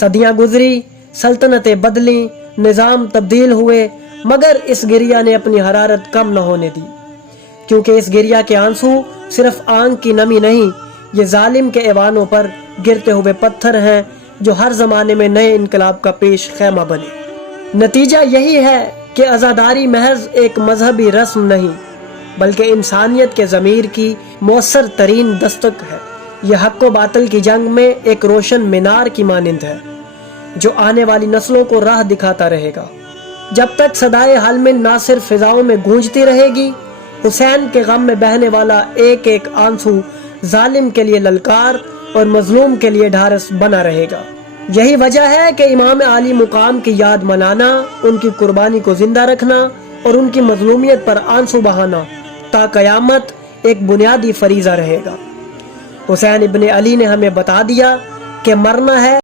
सदियां गुजरी, सल्तनतें बदली, निज़ाम तब्दील हुए, मगर इस गिरिया ने अपनी हरारत कम न होने दी, क्योंकि इस गिरिया के आंसू सिर्फ आंख की नमी नहीं, ये जालिम के ऐवानों पर गिरते हुए पत्थर हैं जो हर जमाने में नए इनकलाब का पेश खैमा बने। नतीजा यही है कि आज़ादारी महज एक मजहबी रस्म नहीं, बल्कि इंसानियत के ज़मीर की मौसर तरीन दस्तक है। यह हक़ व बातिल की जंग में एक रोशन मीनार की मानिंद है, जो आने वाली नस्लों को राह दिखाता रहेगा। जब तक सदाए हाल में ना सिर्फ फिजाओं में गूंजती रहेगी, हुसैन के गम में बहने वाला एक एक आंसू जालिम के लिए ललकार और मजलूम के लिए ढारस बना रहेगा। यही वजह है कि इमाम आली मुकाम की याद मनाना, उनकी कुर्बानी को जिंदा रखना और उनकी मजलूमियत पर आंसू बहाना ता कयामत एक बुनियादी फरीजा रहेगा। हुसैन इब्ने अली ने हमें बता दिया कि मरना है